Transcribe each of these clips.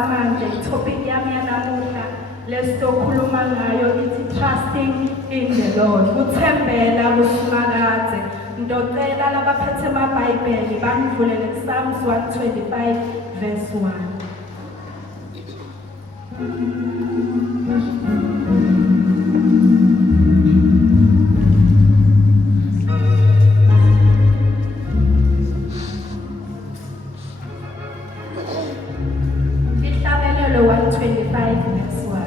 samanje itopic yami yanamuhla lesizokhuluma ngayo ithi trusting in the Lord. Uthembela kuSimakade. Ndocela labaphethe amabhayibheli banivulele Psalms 125 verse 1. Ihlabelelo 125 verse 1.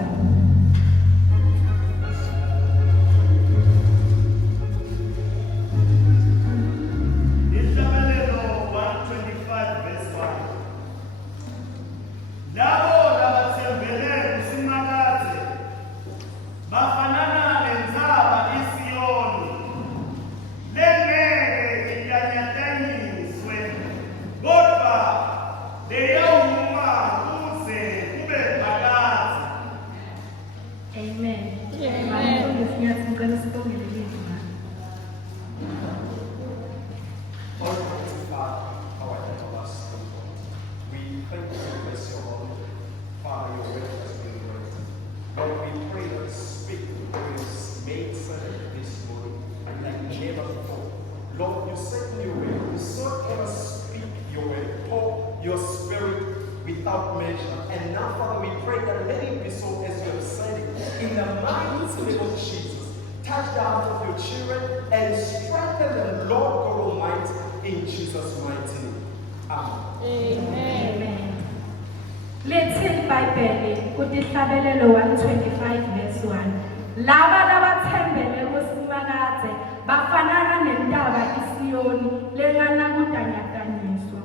Ihlabelelo 125 verse 1. Laba labathembele kuSimakade bafanana nentaba iSiyoni lenganakudanyadanyiswa.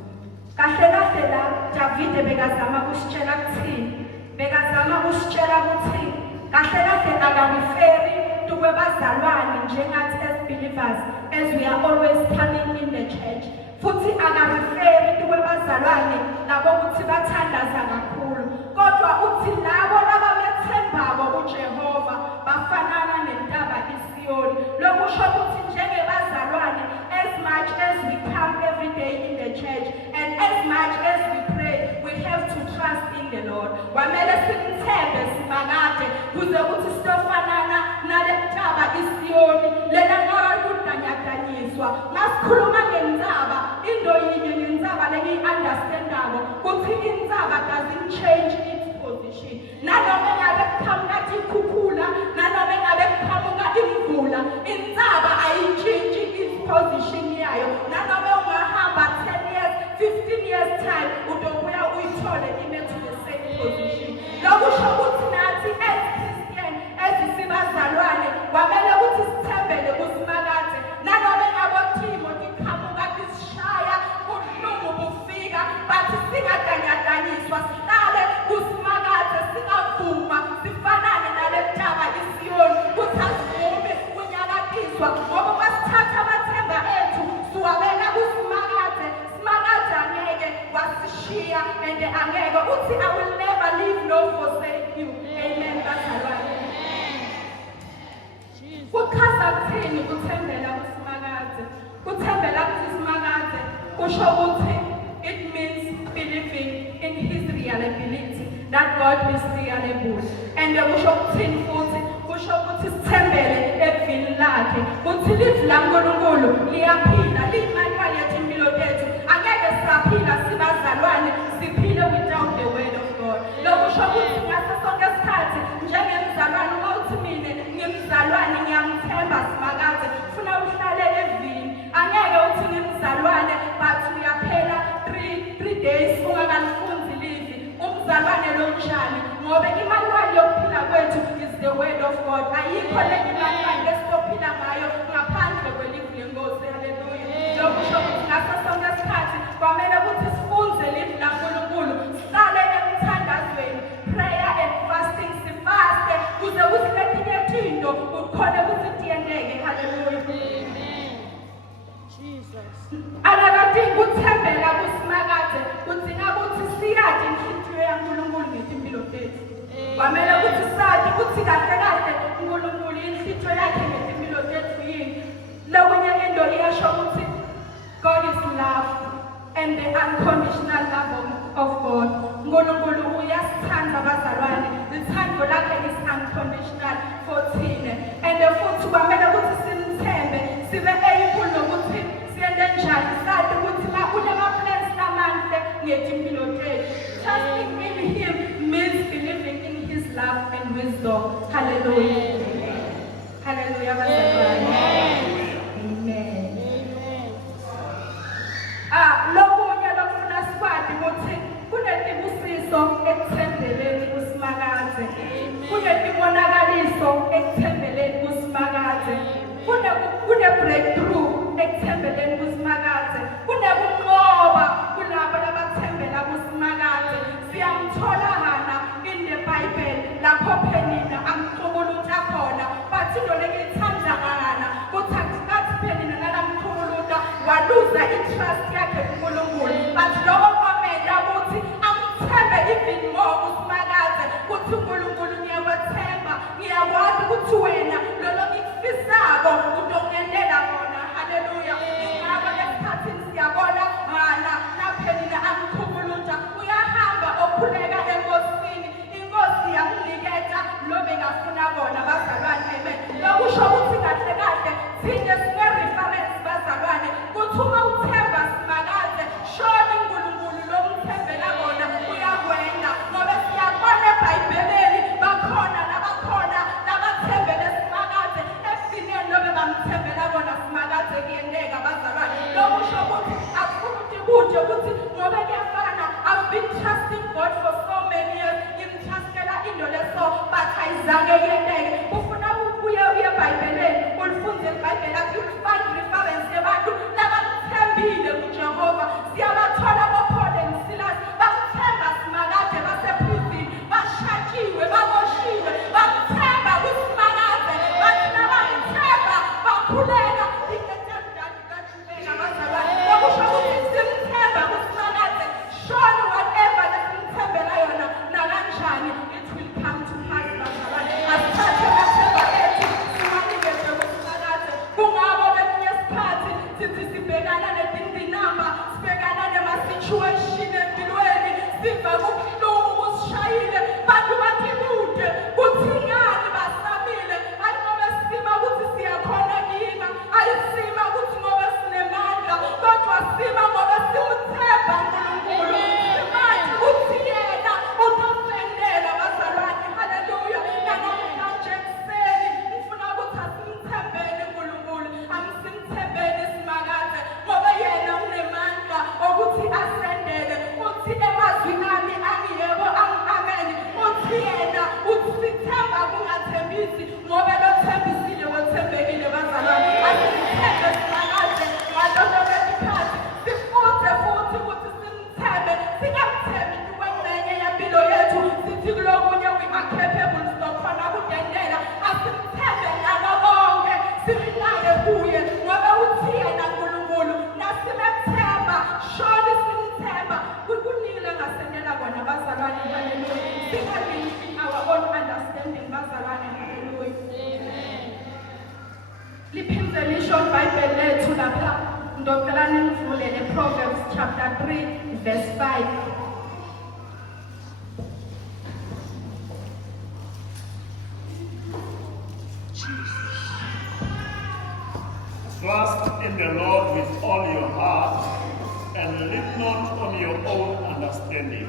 Kahle kahle la Davide bekazama kusitshela kuthini? Bekazama kusitshela ukuthi kahle kahle akamiferi tukwebazalwane njengathi as believers as we are always coming in the church. Futhi akamiferi tukwebazalwane labo ukuthi bathandaza kakhulu. Kodwa uthi labo labamethembako kuJehova bafanana nentaba iSiyoni. Lokusho ukuthi njengebazalwane, as much as we come every day in the church and as much as we pray, we have to trust in the Lord. Kwamele simthembe Simakade kuze ukuthi sizofanana nalentaba iSiyoni lenangakudanyadanyiswa. Ngasikhuluma ngentaba, into yinye ngentaba lengiyi-understandako ukuthi intaba doesn't change its position. Nanoma ngabe kuqhamuka ikhukhula, nanoma ngabe kuqhamuka imvula, intaba ayitshintshi its position yayo. Nanoma ungahamba 10 years, 15 years time, utobuya uyithole ime to the same position. Lokusho ukuthi nathi as Christian, as isibazalwane, kwamele ukuthi sithembele kuSimakade. Nanoma ngabe Timo iqhamuka isishaya, ubuhlungu bufika, bathi singadanyadanyiswa, sihlale kuSimakade, singavuma, sifanane nale ntaba iSiyoni, ukuthi asivume kunyakaziswa. Ngoba masithatha amathemba ethu siwabeka kuSimakade, Simakade angeke wasishiya and angeke uthi I will never leave nor forsake you. Amen. Bazalwane. Kuchaza kuthini kuthembela kuSimakade? Kuthembela kuSimakade kusho ukuthi it means believing in his reliability, that God is reliable. And kusho ukuthini futhi? Kusho ukuthi sithembele evini lakhe. Kuthi live laNkulunkulu liyaphila, liyimanual yethu impilo yethu. Angeke saphila sibazalwane, siphile without the word of God. Lokusho ukuthi ngaso sonke isikhathi njengemzalwane uma uthi mina ngimzalwane ngiyamthemba Simakade, ufuna uhlale evini. Angeke uthi ngimzalwane but uyaphela 3 days ungakalifunzi livi. Umzalwane lo njani? Ngoba imanual yokuphila kwethu is the word of God. Ayikho lenye imanual esiphila ngayo ngaphandle kwelivi lenkosi. Hallelujah. Lokusho ukuthi ngaso sonke isikhathi kwamele ukuthi sifunze livi laNkulunkulu, sihlale emthandazweni, prayer and fasting, sifaste kuze kuthi letinye izinto ukhone ukuthi tiyendeke. Hallelujah. Amen. Jesus. Anakadingi ukuthembela kuSimakade kudinga ukuthi siyazi inhliziyo yaNkulunkulu ngetimpilo zethu. Kwamele ukuthi sazi ukuthi kahle kahle uNkulunkulu inhliziyo yakhe ngetimpilo zethu yini. Lokunye into iyasho ukuthi God is love and the unconditional love of God. uNkulunkulu wisdom. Hallelujah. Hallelujah. Amen. Lokunye lokufuna sikwadi ukuthi kunetibusiso ekuthembeleni kuSimakade. Kunetibonakaliso ekuthembeleni kuSimakade. Kune breakthrough ekuthembeleni kuSimakade. Kunekunqoba kulabo labathembela kuSimakade. Siyamthola hana in the Bible lapho Phenina amqhubuluta khona. Bathi into lekithandakana kuthathi Phenina nakamqhubuluta waluza itrust yakhe kuNkulunkulu. Bathi lokho kwamele ukuthi amthembe even more kuSimakade. Kuthi uNkulunkulu ngiyakwethemba, ngiyakwazi ukuthi wena lolo ngikufisako utongendela kona. Hallelujah. Ingaba lesikhathini siyabona hana naPhenina amqhubuluta uyahamba okhuleka enkosini. Inkosi yamnikeza lo bekafuna kona bazalwane. Amen. Lokusho ukuthi kahle kahle thina sine-reference bazalwane. Kuthi uma uthemba Simakade, shona uNkulunkulu lo umthembela kona uyakwenza. Ngoba siyabona eBhayibhelini bakhona labathembele Simakade esineni lo bebamthembela kona Simakade kuyenteka bazalwane. Lokusho ukuthi akufuthi kude ukuthi ngoba kuyafana. I've been trusting God for so many years. Ngimtrustela into leso but ayizange yenteke. Ufuna ubuye eBhayibhelini ulifunde iBhayibheli lakho ufind reference yabantu labathembile kuJehova. Siyabathola boPaul and Silas bathemba Simakade baseprison, bashatshiwe, baboshiwe, bathemba kuSimakade. Bathi nabamthemba bakhuleka ingethemba bazalwane. Lokusho ukuthi simthemba kuSimakade. Shona whatever lesimthembela yona nakanjani it will come to pass bazalwane. Asithathe amathemba ethu siwanikeze kuSimakade. Kungabo kwesinye isikhathi sithi sibhekana nezindinamba, sibhekana nema-situation empilweni, siva kubuhlungu kusishayile, bantu bathi kude, kuthi ngani basabile. Ayingoba sima ukuthi siyakhona kima, ayisima ukuthi ngoba sinemandla, kodwa sima ngoba simthemba uNkulunkulu. Simazi ukuthi yena uzosendela bazalwane. Hallelujah. Namhlanje ekuseni ngifuna ukuthi asimthembeni uNkulunkulu, asimthembeni Simakade ngoba yena unemandla ukuthi asendele. Uthi emazwini ami angiyebo amen. Uthi yena usithemba kungathembisi ngoba lothembisile wethembekile bazalwane. Asimthembe Simakade ngalo lonke isikhathi. Sifuze futhi ukuthi simthembe, singamthembi kwengxenye yempilo yethu sithi kulokunye we are capable sizokhona kudendela. Asimthembe ngalo konke, simlaye kuye ngoba uthi yena uNkulunkulu nasimethemba. Shona simthemba kukunile ngasendela kona bazalwane. Hallelujah. Singalini in our own understanding bazalwane. Hallelujah. Liphinde lisho iBhayibheli lethu lapha ngicela nivulele Proverbs chapter 3 verse 5. Trust in the Lord with all your heart and lean not on your own understanding.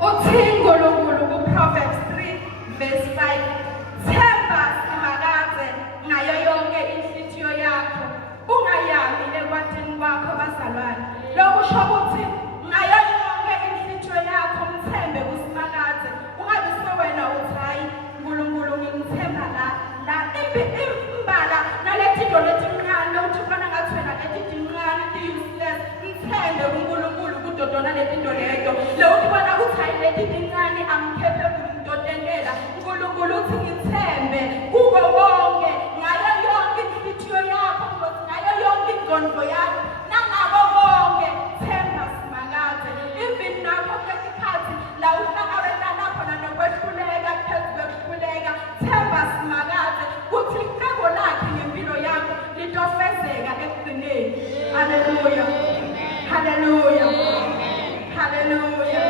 Uthi uNkulunkulu kuProverbs 3 verse 5. Themba Simakade ngayo yonke inhliziyo yakho, ungayami ekwatheni kwakho bazalwane. Lokusho ukuthi ngayo yonke inhliziyo yakho mthembe kuSimakade. Ungabe sewena uthi hayi uNkulunkulu ngimthemba la imbala nalethi into letincane uthi ufana ngathi wena lethi tincane ti-useless. Mthembe uNkulunkulu kudodona leti into leyo. Lokuthi bona uthi hayi leti tincane amcapable ngidodendela. uNkulunkulu uthi ngithembe kuko konke ngayo yonke inhliziyo yakho, ngayo yonke ingqondo yakho, nangabo konke themba Simakade. Even nakho kwesikhathi la uhlangabezana khona nokwehluleka phezu kwehluleka, themba Simakade kuthi icebo lakhe ngempilo yakho litofezeka ekugcineni. Hallelujah. Hallelujah. Hallelujah.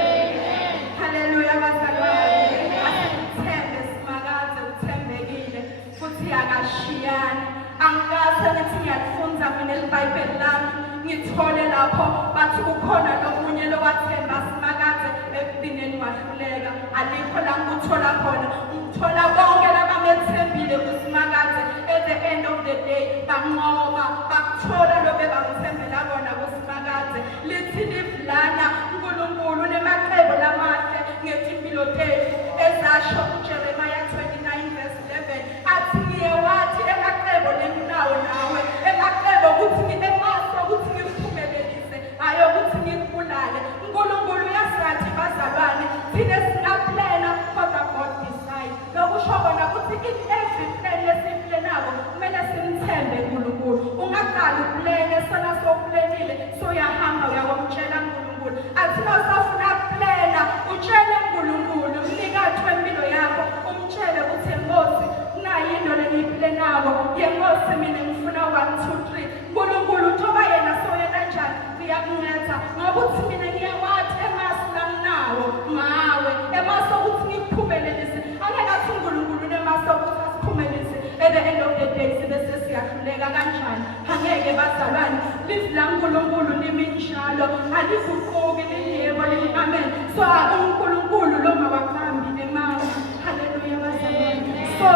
Hallelujah bazalwane. Asithembe Simakade uthembekile futhi akashiyani. Angikaze ngithi ngiyalifunza mina iBhayibheli lami ngithole lapho bathi kukhona lomunye lowathemba Simakade simakaze ekugcineni wahluleka alikho la nguthola khona uthola bonke labamethembile kusimakaze at the end of the day banqoba bakuthola lobe bamthembela bona kusimakaze lithi livlana uNkulunkulu nemacebo lamahle ngetimpilo tethu ezasho uJeremiah 29 verse 11 athi ngiye wathi emacebo lemnawo nawe emacebo ukuthi emaso ukuthi ngikuphumelelise ayo ukuthi ngikubulale uNkulunkulu yasathi bazalwane thina singaplana kodwa God decide lokusho kona ukuthi in every plan lesiplanako kumele simthembe uNkulunkulu ungaqala uplane sona soplanile so uyahamba uyakomtshela uNkulunkulu athi nawusafuna plana utshele uNkulunkulu umnikati wempilo yakho umtshele uthi Nkosi nayi into leniplanako yenkosi mina ngifuna 1 2 3 uNkulunkulu uthoba yena soyena njani uyakunceda ngoba uthi mina ngiyawathi emaso langinawo ngawe emaso ukuthi ngikuphumelelise angekathi uNkulunkulu nemaso ukuthi asiphumelelise at the end of the day sibe sesiyahluleka kanjani angeke bazalwane live la uNkulunkulu limi njalo aliguquki liyebo limi amen so uNkulunkulu lo mawaqambi nemali haleluya bazalwane so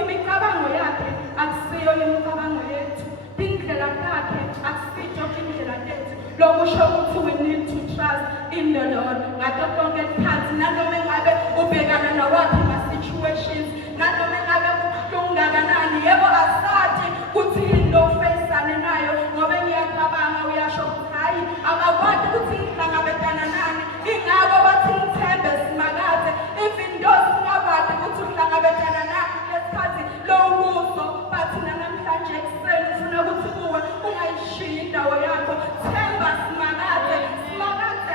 imicabango yakhe akusiyo imicabango yethu indlela yakhe akusito indlela yethu lokusho ukuthi we need to trust in the Lord ngato konke isikhathi nanoma ngabe ubhekana nawaphi ma situations nanoma ngabe kubuhlungu kangakanani yebo asathi ukuthi into ofacane nayo ngoba ngiyacabanga uyasho ukuthi hayi akakwazi ukuthi ngihlangabezana nani ingako bathi ngithembe simakaze even though singakwazi ukuthi uhlangabezana nani lesikhathi lobuso bathi namhlanje ekuseni ufuna ukuthi kuwe ungayishiyi indawo yakho themba simakaze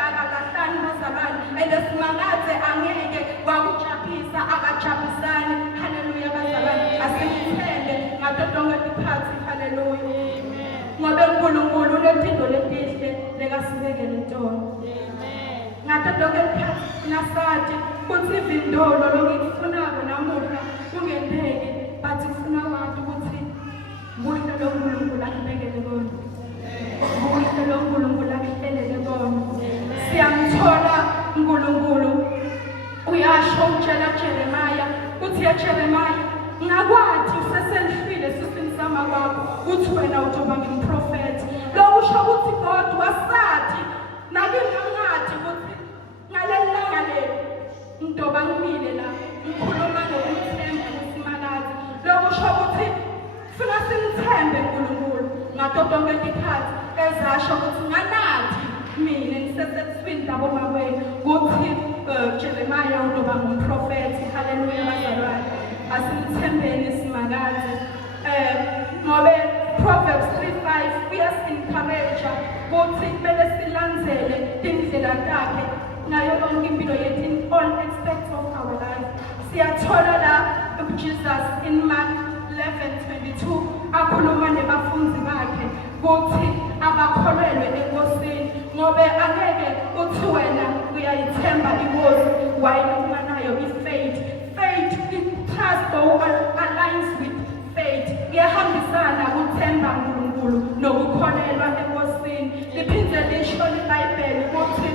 akakahlani bazalwane and simakaze angeke wakujabulisa akajabusani haleluya bazalwane asimthembe ngato tonke isikhathi haleluya ngoba uNkulunkulu unephndo letihle lekasibekele intolo ngato tonke isikhathi nasathi kuthi ivindolo lokikufunako namuhla kungenteki bathi kufuna wathi ukuthi buhle lo uNkulunkulu akubekele kona buhle lo uNkulunkulu akuhlelele kona siyamthola uNkulunkulu uyasho utshela Jeremiah uthi Jeremiah ngakwathi useselifile sisini sama kwakho uthi wena uzoba ngumprofeti lokusho ukuthi God wasathi nakingathi ukuthi ngalelanga leli ndoba ngimile la ngikhuluma ngokuthemba usimakazi lokusho ukuthi funa simthembe uNkulunkulu ngato tonke isikhathi ezasho ukuthi nganathi mina ngisesebusweni labo mawena ukuthi Jeremiah uzoba ngumprofeti haleluya bazalwane asimthembeni simakaze ngoba Proverbs 3:5 uyasencourage ukuthi kumele silandzele indlela zakhe nayo yonke impilo yethu in all aspects of our life siyathola la Jesus in Mark 11:22 akhuluma nebafundi bakhe ukuthi abakholelwe enkosini ngoba angeke uthi wena uyayithemba inkosi while unganayo ifaith trust aligns with faith iyahambisana ukuthemba uNkulunkulu nokukholelwa enkosini liphinde lisho iBhayibheli ukuthi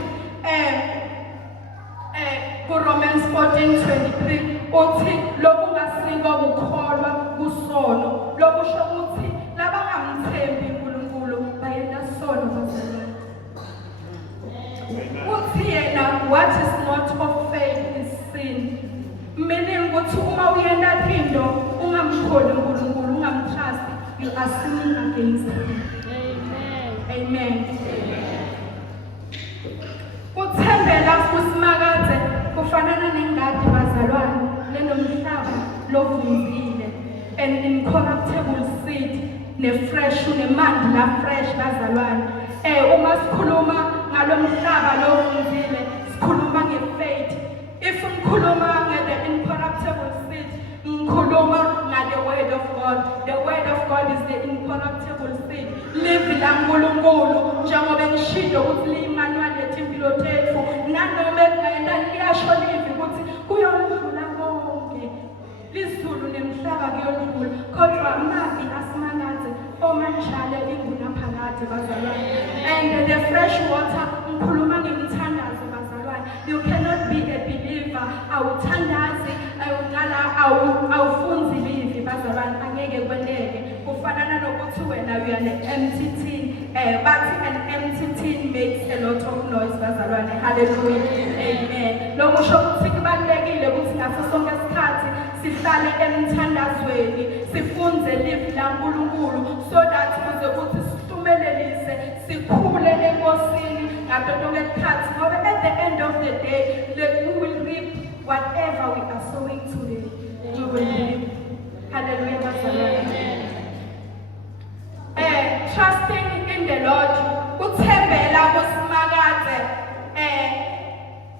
Romans 14:23 uthi lokungasiko ukukholwa kusono lokusho ukuthi labangamthembi uNkulunkulu bayena sono bazalwane uthi yena what is not of faith is sin meaning ukuthi uma uyenda into ungamkholi uNkulunkulu ungamtrust you are sinning against him amen uthembela kusimakaze kufanana nengadi bazalwane lenomhlaba lovundile and incorruptible seed nefresh unemandi la fresh bazalwane uma sikhuluma ngalomhlaba lovundile sikhuluma ngefaith if ngikhuluma ngale incorruptible seed ngikhuluma ngale word of God the word of God is the incorruptible seed live la uNkulunkulu njengoba ngishilo ukuthi liyimanual yetimpilo tethu nanoma ekungayenda liyasho livi ukuthi kuyondlula konke lizulu nemhlaba kuyondlula kodwa mazi asimakaze omanjalo ingunaphakade bazalwane and the fresh water ngikhuluma ngemthandazo bazalwane awufunzi livi bazalwane angeke kwendeke kufana nanokuthi wena you are an empty tin bathi an empty tin makes a lot of noise bazalwane hallelujah amen lo kusho ukuthi kubalekile ukuthi ngaso sonke isikhathi sihlale emthandazweni sifunze live laNkulunkulu so that kuze kuthi sihlumelelise sikhule enkosini ngato tonke isikhathi ngoba at the end of the day we will reap whatever we are sowing today we will reap hallelujah bazalwane trusting in the Lord kuthembela kusimakade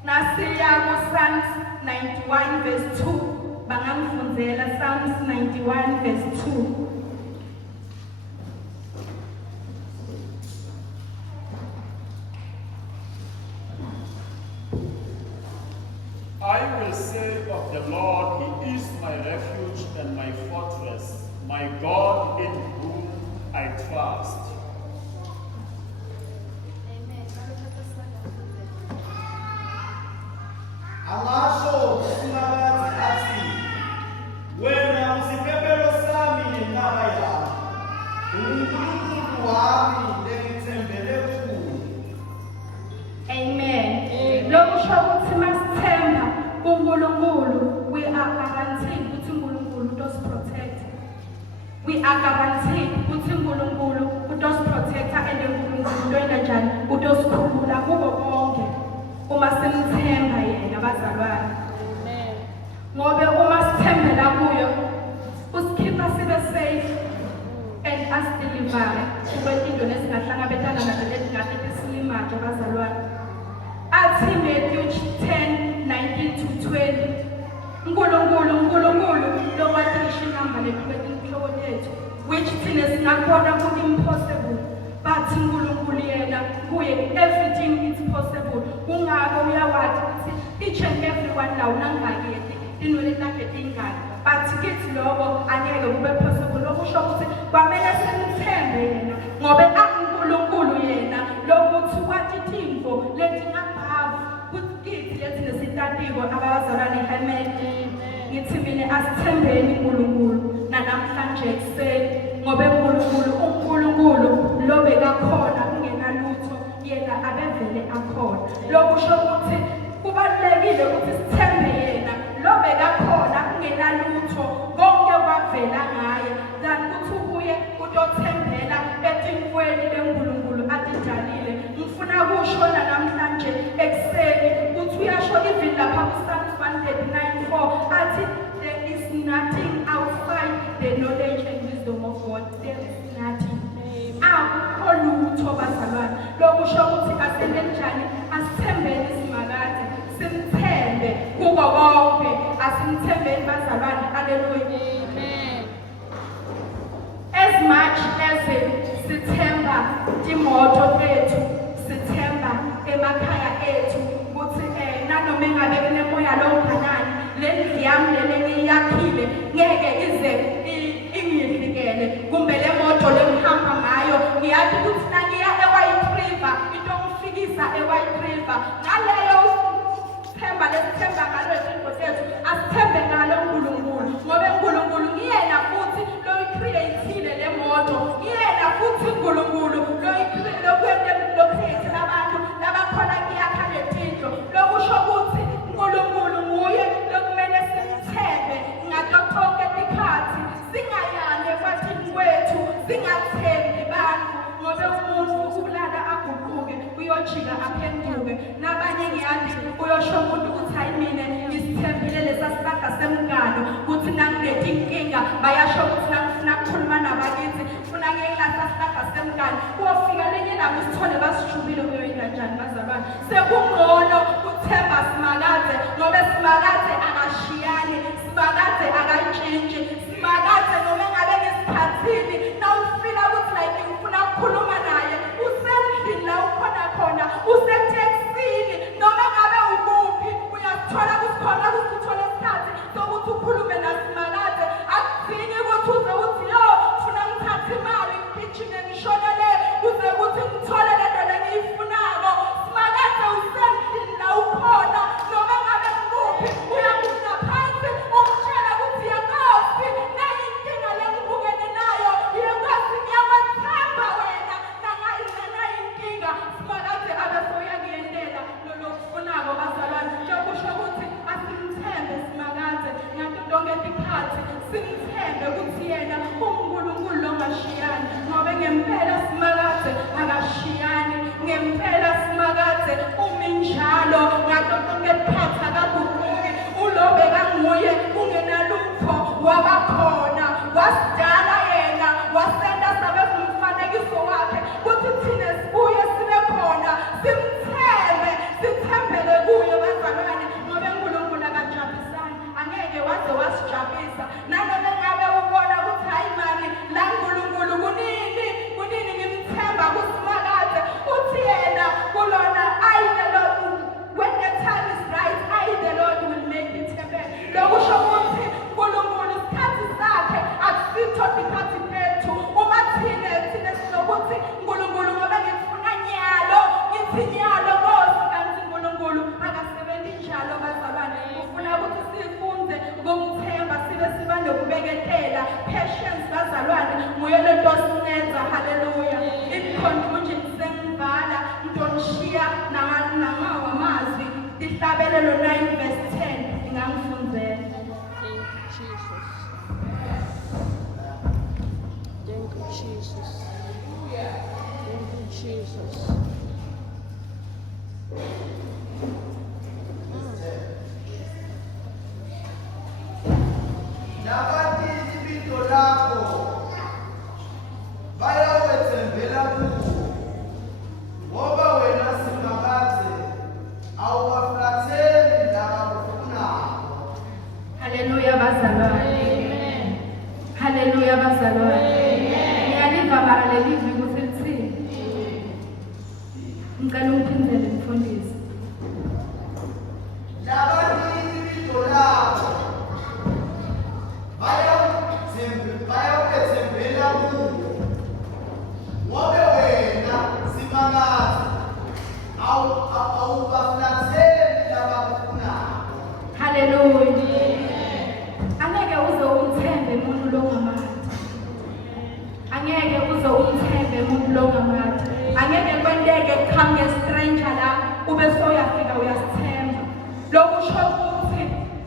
nasiya ku Psalms 91 verse 2 bangamfundzela Psalms 91 verse 2 I will say of the Lord, He is my refuge and my fortress, my God in whom I trust. Amasho singathi athi wena usipepelo sami nentaba yami uNkulunkulu wami lengithembele kuye. Amen. Lokusho ukuthi masithemba kuNkulunkulu we are guaranteed ukuthi uNkulunkulu utosiprotect. We are guaranteed ukuthi uNkulunkulu utosiprotecta and uNkulunkulu into enjani utosikhulula kubo konke uma simthemba yena bazalwane. Amen. Ngobe uma sithembela kuyo usikhipha sibe safe and us-deliver into nesingahlangabezana nazo lezingathi silimaje bazalwane. Athi Matthew 10:19-20 uNkulunkulu lo wathi inamba leqhubeka inhloko yethu which thina singakubona ku-impossible but uNkulunkulu yena kuye everything is possible kungako uyawathi ukuthi each and everyone la unangaketi inwele lakhe tingaki but kithi lokho angeke kube possible lokusho ukuthi kwamele simthembe yena ngobe akuNkulunkulu yena lokuthi wathi intfo lethi above kukithi lethi nesitatiko abazalwane amen ngithi mina asithembeni uNkulunkulu namhlanje ekseni ngobe uNkulunkulu lo bekakhona kungenalutho yena abevele akhona lokusho ukuthi kubalekile ukuthi sithembe yena lo bekakhona kungenalutho konke kwavela ngaye than ukuthi ubuye utothembela etimfweni leNkulunkulu atidalile ngifuna kusho namhlanje ekseni ukuthi uyasho even lapha kuPsalms 139:4 athi there is nothing outside the knowledge and wisdom of God. There is nothing. Akukho lutho bazalwane lokusho ukuthi asenenjani asithembeni simakade simthembe kuko konke asimthembeni bazalwane hallelujah amen. As much as sithemba imoto ethu sithemba emakhaya ethu ukuthi nanoma engabe kunemoya longanani lendlu yami lengiyakhile ngeke ize ingifikele kumbe le moto lengihamba ngayo ngiyathi ukuthi nangiya eWhite River itongifikisa eWhite River ngaleyo themba lesithemba ngalo izinto zethu asithembe ngalo uNkulunkulu ngoba uNkulunkulu ngiyena futhi lo createile le moto ngiyena futhi uNkulunkulu lo create abantu labakhona kuyakha letindlo lokusho ukuthi uNkulunkulu nguye lokumele simthembe ngato konke isikhathi singayane kwathini kwethu singathembi bantu ngoba umuntu ukulala aguquke uyojika aphenduke nabanye ngiyathi uyosho umuntu ukuthi hayi mina ngisithembile lesasihlahla semngalo ukuthi nanginenkinga bayasho ukuthi nangifuna ukukhuluma nabakithi ufuna ngiyelahla sihlahla semngalo kufika lenye labo sithole basijubile kuyoyina njani bazalwane sekungcono uthemba simakade ngoba simakade akashiyani simakade akayintshintshi simakade noma ngabe ngesikhathini nawufika ukuthi like ufuna ukukhuluma naye usendlini la ukhona khona useteksini noma ngabe ukuphi uyathola kusikhona ukuthi uthole isikhathi sokuthi ukhulume nasimakade akudingi ukuthi uze uthi yo ufuna ngithathe imali ngigijime ngishonele kuze ukuthi ngithole le nto lengiyifunako simakade Sizoya namazwi Tihlabelelo 9 verse 10 ingangifundzela. Thank you, Jesus. Thank you, Jesus. Nabathi ibito lakho bayawethembela kuwo ngoba wena simakaze awubaflatheli labakufunayo. Hallelujah bazalwane. Amen. Hallelujah bazalwane. Ngiyaliva mara leli viki ukuthi lithini. Ngicela ungiphindele mfundisi. Nabathi ibito lakho bayawethembela kuwo ngoba wena simakaze awubaflatheli labakufunayo. Hallelujah. Angeke uze umthembe umuntu longamandla. Angeke uze umthembe umuntu longamandla. Angeke kwenteke come stranger la ube soyafika uyasithemba. Lokusho ukuthi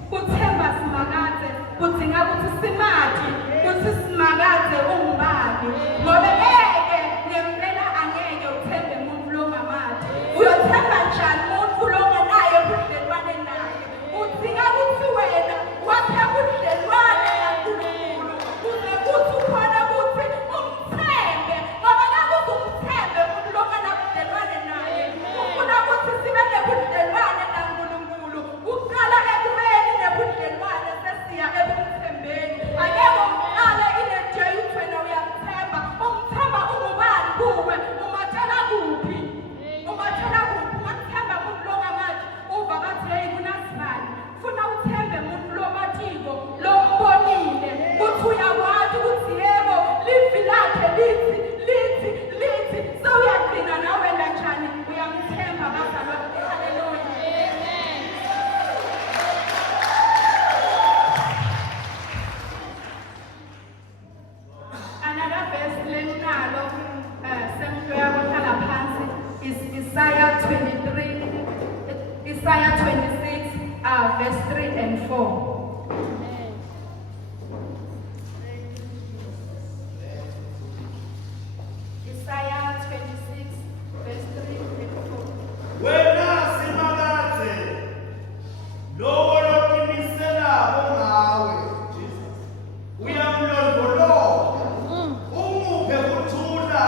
kuthemba simakaze kudinga ukuthi simathi ukuthi simakaze ungubani ngoba ngeke ngempela angeke uthembe umuntu longamandla. Uyothemba njani umuntu longenayo budlelwane naye? Udinga ukuthi wena wakhe budlelwane naNkulunkulu kuze kuthi khona ukuthi umthembe ngoba ngabe umthembe umuntu longenabudlelwane naye ufuna ukuthi sibe nebudlelwane naNkulunkulu uqala ekubeni nebudlelwane sesiya ebumthembeni. Angeke uqale inenje wena uyamthemba umthemba ungubani kuwe umathela kuphi ungathemba umuntu longamandla uva bathi hey kunasibani funa uthembe umuntu lomatiko lombonile ukuthi uyakwazi ukuthi yebo livi lakhe lithi sewuyagcina nawe kanjani uyamthemba bazalwane. Hallelujah. Another verse lenalo semhlo yakuhlala phansi is Isaiah 26 verse 3 and 4. Isaiah 26 verse 3 and 4. Wena simakaze lowo loqiniselayo ngawe uyamlondoloza umuphe kuthula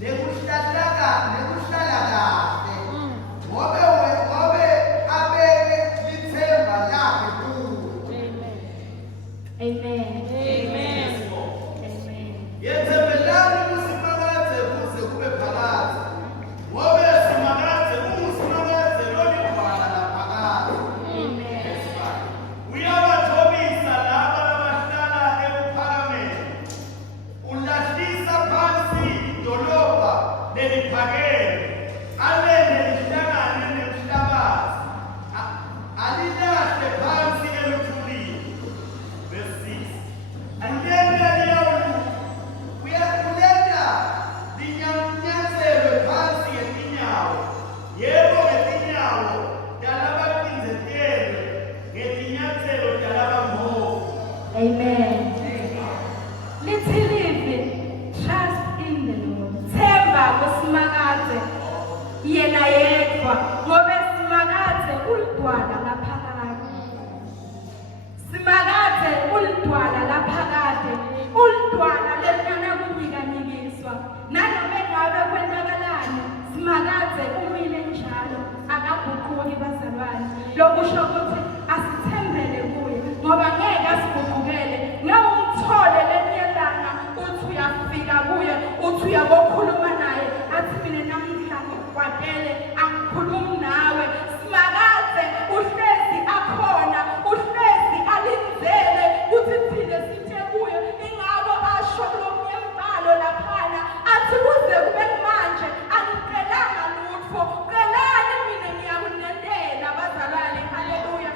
nekuhlala kahle ngobe abeke lithemba lakhe kuwe. Amen. Amen. Amen. Yethembelani kusimakaze kuze kube phakathi ngobe simakaze umusimakaze lolibhala laphakathi. Amen. Uyabathobisa laba abahlala ekuphakameni ulahlisa phansi idolobha leliphakeme alende lihlangane nemhlabathi alilahle phansi eluthulini. Verse 6. Ulenda linyatselwe phansi ngetinyawo yebo ngetinyawo talabaqinzetelwe ngetinyatselo talabamhofu. Amen. Lithi livi trust in the Lord. Themba kusimakaze yena yedwa ngoba simakaze ulidwala laphakade. Simakaze ulidwala laphakade. Ulidwala lenyana kunyikanyikiswa. Nanoma ngabe kwenzakalani simakaze umile njalo akaguquki bazalwane. Lokusho ukuthi asithembele kuye ngoba ngeke asiguqukele. Ngawumthole lenyelana uthi uyafika kuye uthi uyabokhuluma naye athi mina namhla ngikwatele angikhulumi nawe. Simakaze uhlezi akhona uhlezi alinzele ukuthi thina sithe kuye ingabo asho kulomnye mbhalo laphana athi kuze kube manje angicelanga lutho celani mina ngiyakunendela bazalwane. Hallelujah.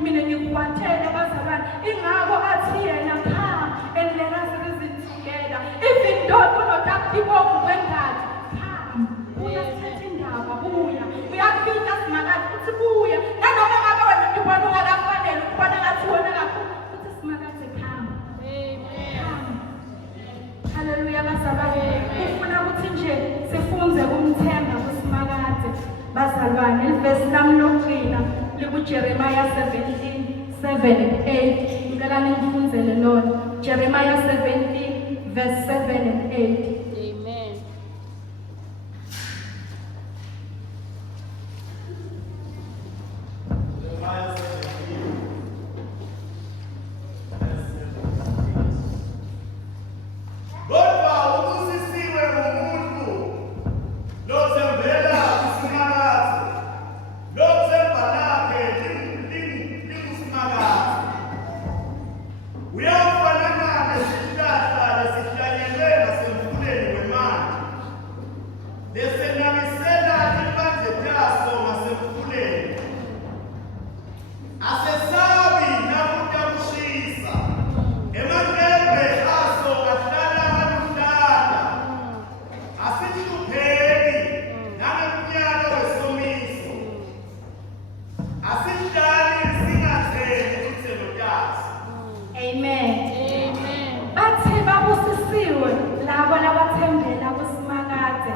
mina ngikuwathele bazalwane ingako athi yena come and let us reason together even though kunotakibovu kwengadi come uyasithetha indaba buya uyafika simakade uthi buya nanoma ngabe wena ngibona ungakafanele ukubona ngathi wona kakhulu uthi simakade come. Hallelujah bazalwane ufuna ukuthi nje sifunze kumthemba kusimakade bazalwane ivesi lami lokugcina likuJeremiah 17:7-8 ngicela ngifundzele lona Jeremiah 17:7-8. Amen. Jeremiah 17, verse 7. Kodwa ubusisiwe umuntu lothembela kusimakade, lothemba lakhe likusimakade. Uyafanana nesihlahla lesihlanyelwe ngasemfuleni wemanti, lesenamisela impande yaso ngasemfuleni. Asesabi nakuta kushisa, emakhembe aso ahlala aluhlala. Asihlupheki nangemnyaka wesomiso, asihlali singatheli izithelo yaso. Amen. Amen. Bathi babusisiwe labo labathembela kusimakade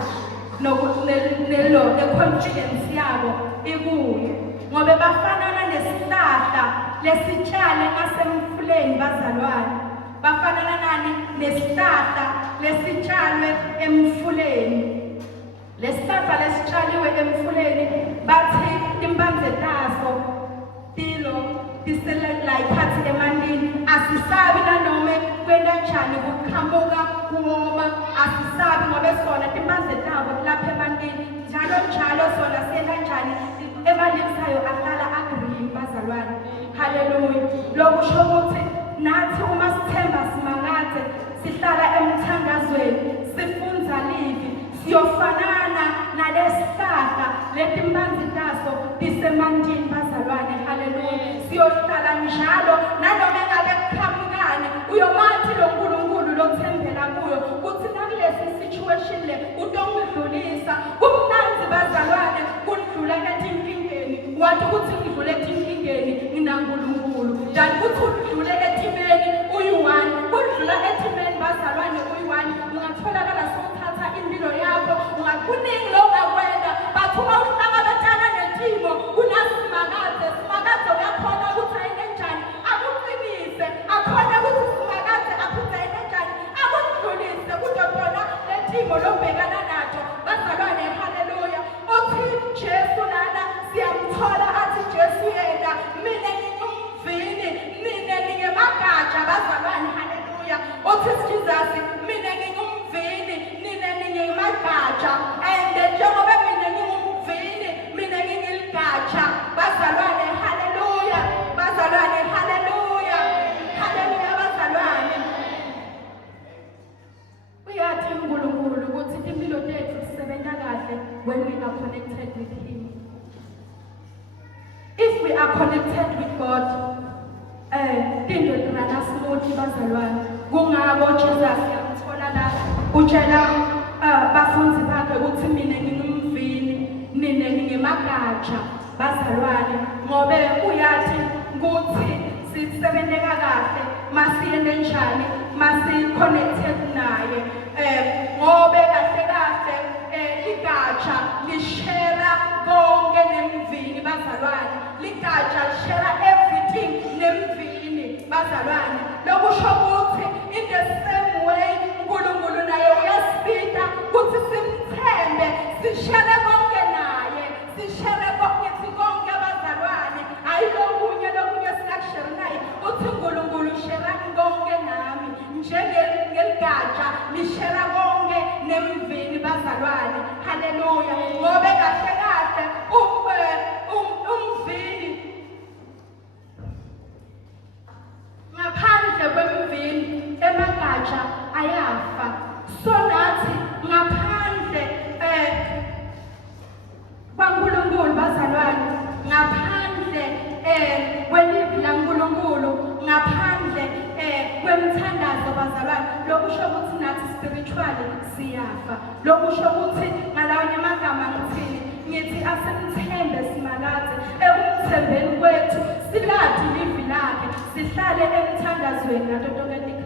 ne-confidence yabo ikuye ngoba bafanana nesihlahla lesitshale ngasemfuleni bazalwane bafanana nani nesihlahla lesitshalwe emfuleni lesihlahla lesitshaliwe emfuleni bathi impande zaso tiselayikhathi emantini asisabi nanoma kwenda njani kuqhamuka kuwoma asisabi ngoba sona timpande zabo lapha emantini njalo sona siyenda njani emalini sayo ahlala agree bazalwane. Haleluya. Lokusho ukuthi nathi uma sithemba simakade sihlala emthandazweni sifunza livi siyofanana nalesihlahla letimpande zaso tisemantini bazalwane. Haleluya. Siyohlala njalo nanoma ngabe kuqhamukani uyomathi lo nkulunkulu lothembela kuyo kuthi nakulesi situation le utongidlulisa kumnanzi bazalwane kudlula etinkingeni wathi ukuthi ngidlule etinkingeni nginankulunkulu njani kuthi udlule etimeni uyi-one kudlula etimeni bazalwane uyi-one ungatholakala sokuthatha impilo yakho ungakuningi lo ungakwenza but uma uhlangabezana netimo kunasimakade simakade uyakhona ukuthi ayine njani akuqinise akhona ukuthi simakade aphinde ayine njani akudlulise kudodona letimo lobhekana nato bazalwane. Haleluya. Uthi Jesu lana siyamthola athi Jesu yena mina ngingumvini mina ngingemagatsha bazalwane. Haleluya. Uthi Jesus mina ngingumvini mina ngingemagatsha and njengoba mina ngingumvini mina ngingiligatsha bazalwane. Haleluya bazalwane. Haleluya. Haleluya bazalwane. Uyathi uNkulunkulu ukuthi impilo yethu isebenza kahle when we are connected with him. If we are connected with God into rana smooth bazalwane kungabo Jesus yamthola la utshela bafunzi bakhe ukuthi mina ngingumvini mina ngingemagatsha bazalwane ngobe uyathi ukuthi sisebenzeka kahle masiyende njani masi-connected naye ngobe kahle ligatsha lishera konke nemvini bazalwane ligatsha lishera everything nemvini bazalwane. Lokusho ukuthi in the same way uNkulunkulu naye uyasibita ukuthi simthembe sishere konke naye sishere konke bazalwane hayi lokunye sikakushere naye uthi uNkulunkulu shera konke nami njengeligatsha lishera konke nemvini bazalwane. Haleluya. Ngobe kahle umvini ngaphandle kwemvini emagatsha ayafa so nathi ngaphandle kwaNkulunkulu bazalwane ngaphandle siyafa. Lokusho ukuthi ngalawo amagama ngithini? Ngithi asimthembe Simakadze, ekumthembeni kwethu silade ilivi lakhe, sihlale emthandazweni ngato tonke